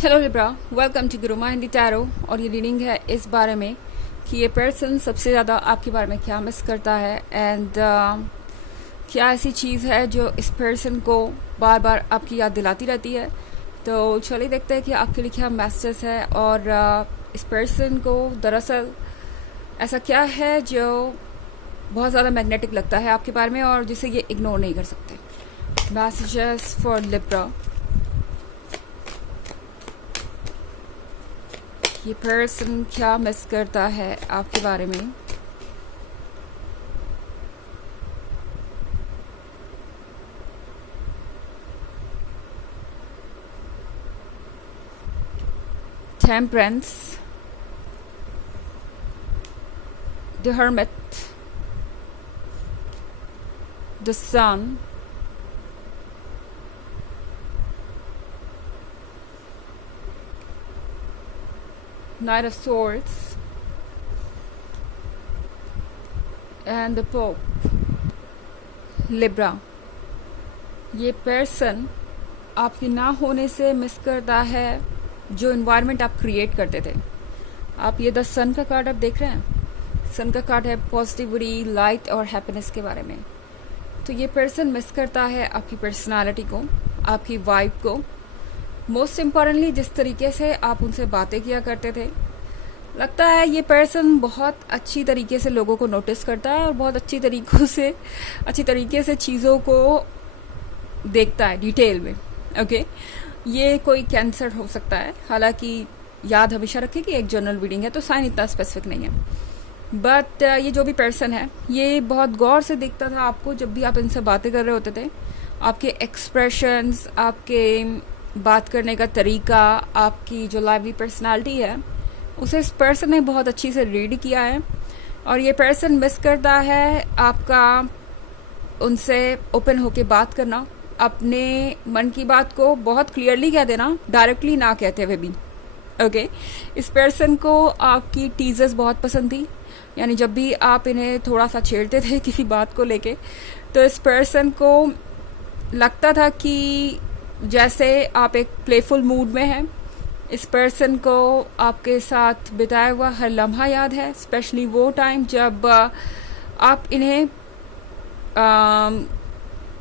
Hello Libra, welcome to Guruma Hindi tarot. और ये reading है इस बारे में कि ये पर्सन सबसे ज़्यादा आपके बारे में क्या मिस करता है एंड क्या ऐसी चीज़ है जो इस पर्सन को बार बार आपकी याद दिलाती रहती है। तो चलिए देखते हैं कि आपके लिए क्या मैसेज है और इस पर्सन को दरअसल ऐसा क्या है जो बहुत ज़्यादा मैग्नेटिक लगता है आपके बारे में और जिसे ये इग्नोर नहीं कर सकते। Messages for Libra. ये पर्सन क्या मिस करता है आपके बारे में। Temperance, the hermit, the sun, Knight of Swords and the Pope. Libra, ये पर्सन आपके ना होने से मिस करता है जो इन्वायरमेंट आप क्रिएट करते थे। आप ये द सन का कार्ड आप देख रहे हैं। सन का कार्ड है पॉजिटिविटी, लाइट और हैप्पीनेस के बारे में। तो ये पर्सन मिस करता है आपकी पर्सनालिटी को, आपकी वाइब को, मोस्ट इम्पॉर्टेंटली जिस तरीके से आप उनसे बातें किया करते थे। लगता है ये पर्सन बहुत अच्छी तरीके से लोगों को नोटिस करता है और बहुत अच्छी तरीके से चीज़ों को देखता है डिटेल में। ओके, ये कोई कैंसर हो सकता है। हालांकि याद हमेशा रखें कि एक जनरल रीडिंग है तो साइन इतना स्पेसिफिक नहीं है। बट ये जो भी पर्सन है ये बहुत गौर से देखता था आपको जब भी आप इनसे बातें कर रहे होते थे। आपके एक्सप्रेशंस, आपके बात करने का तरीका, आपकी जो लाइवली पर्सनालिटी है उसे इस पर्सन ने बहुत अच्छी से रीड किया है। और ये पर्सन मिस करता है आपका उनसे ओपन होके बात करना, अपने मन की बात को बहुत क्लियरली कह देना, डायरेक्टली ना कहते हुए भी। ओके, इस पर्सन को आपकी टीजर्स बहुत पसंद थी। यानी जब भी आप इन्हें थोड़ा सा छेड़ते थे किसी बात को लेके तो इस पर्सन को लगता था कि जैसे आप एक प्लेफुल मूड में हैं। इस पर्सन को आपके साथ बिताया हुआ हर लम्हा याद है, स्पेशली वो टाइम जब आप इन्हें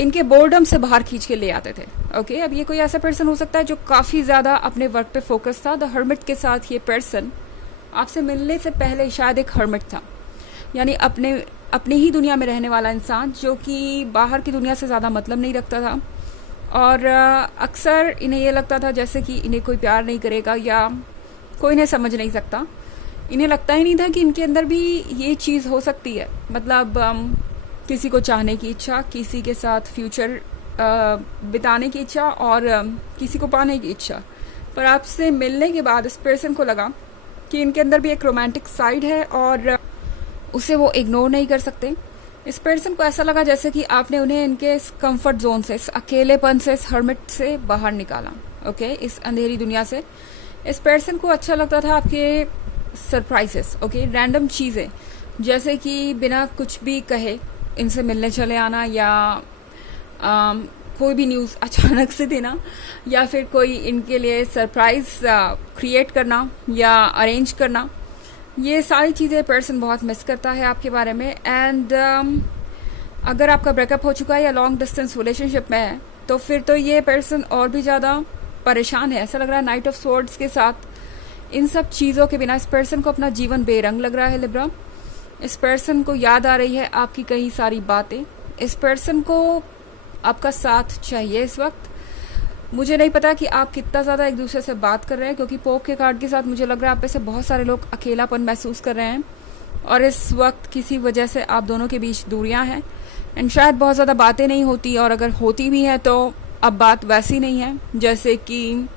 इनके बोर्डम से बाहर खींच के ले आते थे। ओके, अब ये कोई ऐसा पर्सन हो सकता है जो काफ़ी ज़्यादा अपने वर्क पे फोकस था। द हर्मिट के साथ ये पर्सन आपसे मिलने से पहले शायद एक हर्मिट था, यानी अपने ही दुनिया में रहने वाला इंसान जो कि बाहर की दुनिया से ज़्यादा मतलब नहीं रखता था। और अक्सर इन्हें ये लगता था जैसे कि इन्हें कोई प्यार नहीं करेगा या कोई इन्हें समझ नहीं सकता। इन्हें लगता ही नहीं था कि इनके अंदर भी ये चीज़ हो सकती है, मतलब किसी को चाहने की इच्छा, किसी के साथ फ्यूचर बिताने की इच्छा और किसी को पाने की इच्छा। पर आपसे मिलने के बाद इस पर्सन को लगा कि इनके अंदर भी एक रोमांटिक साइड है और उसे वो इग्नोर नहीं कर सकते। इस पर्सन को ऐसा लगा जैसे कि आपने उन्हें इनके इस कंफर्ट जोन से, इस अकेलेपन से, इस हर्मिट से बाहर निकाला। ओके, इस अंधेरी दुनिया से। इस पर्सन को अच्छा लगता था आपके सरप्राइजेस, ओके, रैंडम चीज़ें, जैसे कि बिना कुछ भी कहे इनसे मिलने चले आना या कोई भी न्यूज़ अचानक से देना या फिर कोई इनके लिए सरप्राइज क्रिएट करना या अरेंज करना। ये सारी चीज़ें पर्सन बहुत मिस करता है आपके बारे में। एंड अगर आपका ब्रेकअप हो चुका है या लॉन्ग डिस्टेंस रिलेशनशिप में है तो फिर तो ये पर्सन और भी ज़्यादा परेशान है। ऐसा लग रहा है नाइट ऑफ स्वॉर्ड्स के साथ इन सब चीज़ों के बिना इस पर्सन को अपना जीवन बेरंग लग रहा है लिब्रा। इस पर्सन को याद आ रही है आपकी कई सारी बातें। इस पर्सन को आपका साथ चाहिए इस वक्त। मुझे नहीं पता कि आप कितना ज़्यादा एक दूसरे से बात कर रहे हैं, क्योंकि पोप के कार्ड के साथ मुझे लग रहा है आप में से बहुत सारे लोग अकेलापन महसूस कर रहे हैं और इस वक्त किसी वजह से आप दोनों के बीच दूरियां हैं एंड शायद बहुत ज़्यादा बातें नहीं होती, और अगर होती भी हैं तो अब बात वैसी नहीं है जैसे कि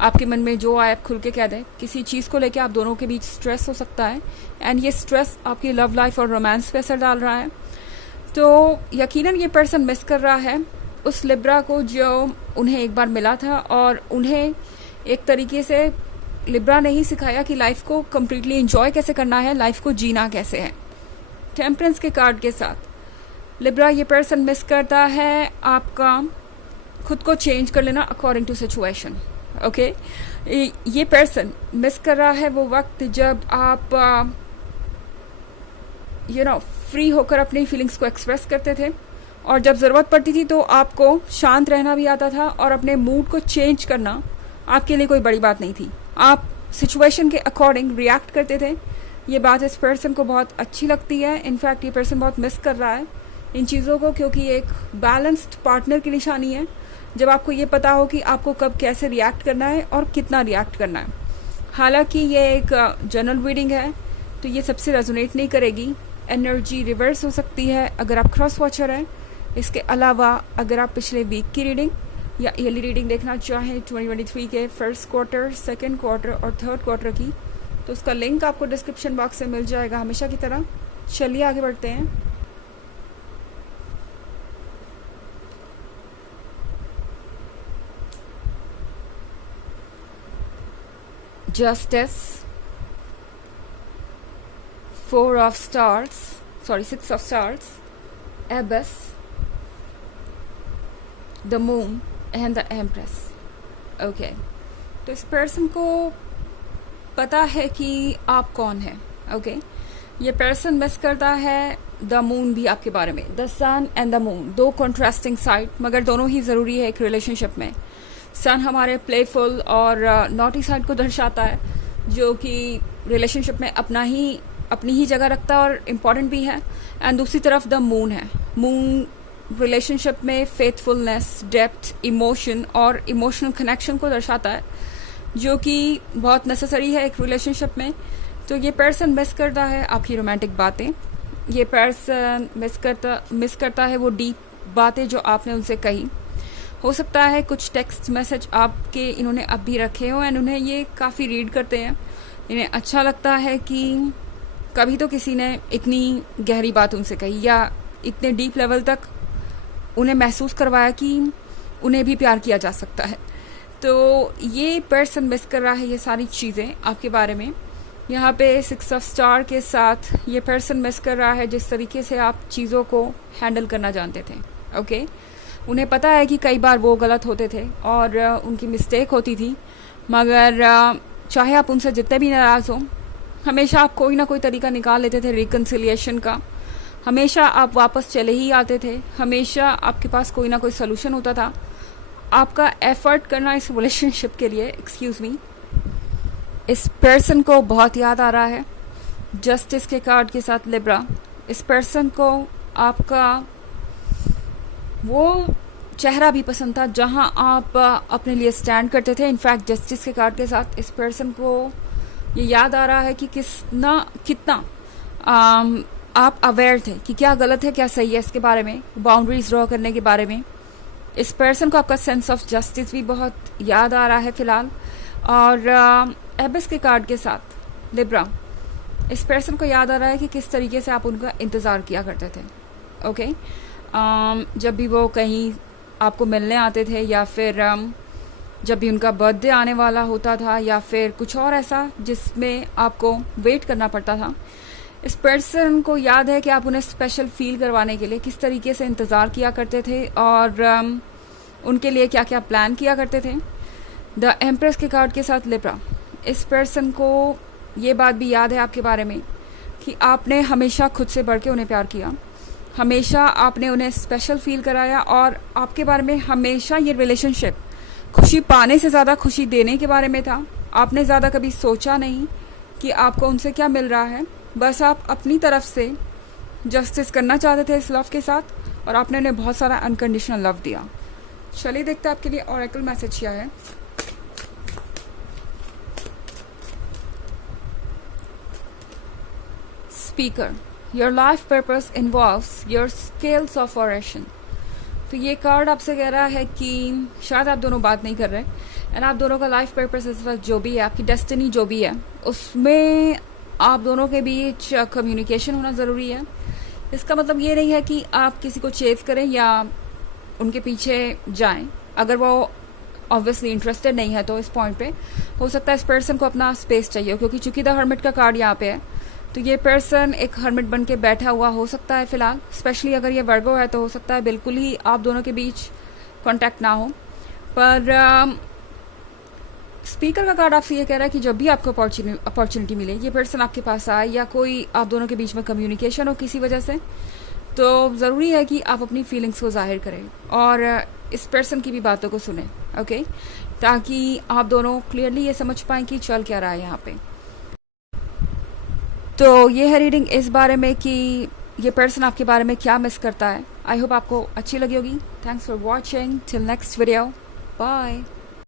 आपके मन में जो आए आप खुल के कह दें। किसी चीज़ को लेकर आप दोनों के बीच स्ट्रेस हो सकता है एंड ये स्ट्रेस आपकी लव लाइफ और रोमांस पे असर डाल रहा है। तो यकीनन ये पर्सन मिस कर रहा है उस लिब्रा को जो उन्हें एक बार मिला था और उन्हें एक तरीके से लिब्रा ने ही सिखाया कि लाइफ को कम्प्लीटली एंजॉय कैसे करना है, लाइफ को जीना कैसे है। टेम्परेंस के कार्ड के साथ लिब्रा ये पर्सन मिस करता है आपका खुद को चेंज कर लेना अकॉर्डिंग टू सिचुएशन। ओके। ये पर्सन मिस कर रहा है वो वक्त जब आप फ्री होकर अपनी फीलिंग्स को एक्सप्रेस करते थे, और जब ज़रूरत पड़ती थी तो आपको शांत रहना भी आता था, और अपने मूड को चेंज करना आपके लिए कोई बड़ी बात नहीं थी। आप सिचुएशन के अकॉर्डिंग रिएक्ट करते थे। ये बात इस पर्सन को बहुत अच्छी लगती है। इनफैक्ट ये पर्सन बहुत मिस कर रहा है इन चीज़ों को, क्योंकि एक बैलेंस्ड पार्टनर की निशानी है जब आपको ये पता हो कि आपको कब कैसे रिएक्ट करना है और कितना रिएक्ट करना है। हालांकि ये एक जनरल रीडिंग है तो ये सबसे रेजोनेट नहीं करेगी। एनर्जी रिवर्स हो सकती है अगर आप क्रॉस वॉचर हैं। इसके अलावा अगर आप पिछले वीक की रीडिंग या ईयरली रीडिंग देखना चाहें 2023 के फर्स्ट क्वार्टर, सेकेंड क्वार्टर और थर्ड क्वार्टर की, तो उसका लिंक आपको डिस्क्रिप्शन बॉक्स में मिल जाएगा हमेशा की तरह। चलिए आगे बढ़ते हैं। Justice, 6 of stars, Abyss, the moon and the empress. Okay, तो इस पर्सन को पता है कि आप कौन है। ओके, ये पर्सन मिस करता है द मून भी आपके बारे में। The sun and the moon, दो कॉन्ट्रास्टिंग साइड, मगर दोनों ही ज़रूरी है एक रिलेशनशिप में। सन हमारे प्लेफुल और नॉटी साइड को दर्शाता है, जो कि रिलेशनशिप में अपनी ही जगह रखता है और इम्पॉर्टेंट भी है। एंड दूसरी तरफ द मून है। मून रिलेशनशिप में फेथफुलनेस, डेप्थ, इमोशन और इमोशनल कनेक्शन को दर्शाता है, जो कि बहुत नेसेसरी है एक रिलेशनशिप में। तो ये पर्सन मिस करता है आपकी रोमांटिक बातें। ये पर्सन मिस करता है वो डीप बातें जो आपने उनसे कही। हो सकता है कुछ टेक्स्ट मैसेज आपके इन्होंने अब भी रखे हो एंड उन्हें ये काफ़ी रीड करते हैं। इन्हें अच्छा लगता है कि कभी तो किसी ने इतनी गहरी बात उनसे कही या इतने डीप लेवल तक उन्हें महसूस करवाया कि उन्हें भी प्यार किया जा सकता है। तो ये पर्सन मिस कर रहा है ये सारी चीज़ें आपके बारे में। यहाँ पे 6 ऑफ स्टार के साथ ये पर्सन मिस कर रहा है जिस तरीके से आप चीज़ों को हैंडल करना जानते थे। ओके, उन्हें पता है कि कई बार वो गलत होते थे और उनकी मिस्टेक होती थी, मगर चाहे आप उनसे जितने भी नाराज़ हो, हमेशा आप कोई ना कोई तरीका निकाल लेते थे रिकन्सिलिएशन का। हमेशा आप वापस चले ही आते थे, हमेशा आपके पास कोई ना कोई सोल्यूशन होता था। आपका एफर्ट करना इस रिलेशनशिप के लिए, एक्सक्यूज़ मी, इस पर्सन को बहुत याद आ रहा है। जस्टिस के कार्ड के साथ लिब्रा, इस पर्सन को आपका वो चेहरा भी पसंद था जहां आप अपने लिए स्टैंड करते थे। इनफैक्ट जस्टिस के कार्ड के साथ इस पर्सन को ये याद आ रहा है कि कितना आप अवेयर थे कि क्या गलत है क्या सही है, इसके बारे में, बाउंड्रीज ड्रॉ करने के बारे में। इस पर्सन को आपका सेंस ऑफ जस्टिस भी बहुत याद आ रहा है फिलहाल। और एबिस के कार्ड के साथ लिब्रा, इस पर्सन को याद आ रहा है कि किस तरीके से आप उनका इंतज़ार किया करते थे। ओके, जब भी वो कहीं आपको मिलने आते थे या फिर जब भी उनका बर्थडे आने वाला होता था या फिर कुछ और ऐसा जिसमें आपको वेट करना पड़ता था, इस पर्सन को याद है कि आप उन्हें स्पेशल फील करवाने के लिए किस तरीके से इंतज़ार किया करते थे और उनके लिए क्या क्या प्लान किया करते थे। द एम्प्रेस के कार्ड के साथ लिब्रा, इस पर्सन को ये बात भी याद है आपके बारे में कि आपने हमेशा खुद से बढ़ के उन्हें प्यार किया, हमेशा आपने उन्हें स्पेशल फील कराया और आपके बारे में हमेशा ये रिलेशनशिप खुशी पाने से ज़्यादा खुशी देने के बारे में था। आपने ज़्यादा कभी सोचा नहीं कि आपको उनसे क्या मिल रहा है, बस आप अपनी तरफ से जस्टिस करना चाहते थे इस लव के साथ और आपने उन्हें बहुत सारा अनकंडीशनल लव दिया। चलिए देखते हैं आपके लिए ऑरेकल मैसेज क्या है। Speaker, your life purpose involves your scales of oration. तो ये कार्ड आपसे कह रहा है कि शायद आप दोनों बात नहीं कर रहे एंड आप दोनों का लाइफ पर्पस इस वक्त जो भी है, आपकी डेस्टिनी जो भी है, उसमें आप दोनों के बीच कम्युनिकेशन होना ज़रूरी है। इसका मतलब ये नहीं है कि आप किसी को चेज करें या उनके पीछे जाएं। अगर वो ऑब्वियसली इंटरेस्टेड नहीं है तो इस पॉइंट पे हो सकता है इस पर्सन को अपना स्पेस चाहिए, क्योंकि चूंकि द हर्मिट का कार्ड यहाँ पे है तो ये पर्सन एक हर्मिट बन के बैठा हुआ हो सकता है फिलहाल। स्पेशली अगर ये वर्गो है तो हो सकता है बिल्कुल ही आप दोनों के बीच कांटेक्ट ना हो। पर स्पीकर का कार्ड आपसे ये कह रहा है कि जब भी आपको अपॉर्चुनिटी मिले, ये पर्सन आपके पास आए या कोई आप दोनों के बीच में कम्युनिकेशन हो किसी वजह से, तो ज़रूरी है कि आप अपनी फीलिंग्स को जाहिर करें और इस पर्सन की भी बातों को सुने, ओके, ताकि आप दोनों क्लियरली ये समझ पाएँ कि चल क्या रहा है यहाँ पे। तो ये है रीडिंग इस बारे में कि ये पर्सन आपके बारे में क्या मिस करता है। आई होप आपको अच्छी लगी होगी। Thanks for watching, till next video, bye.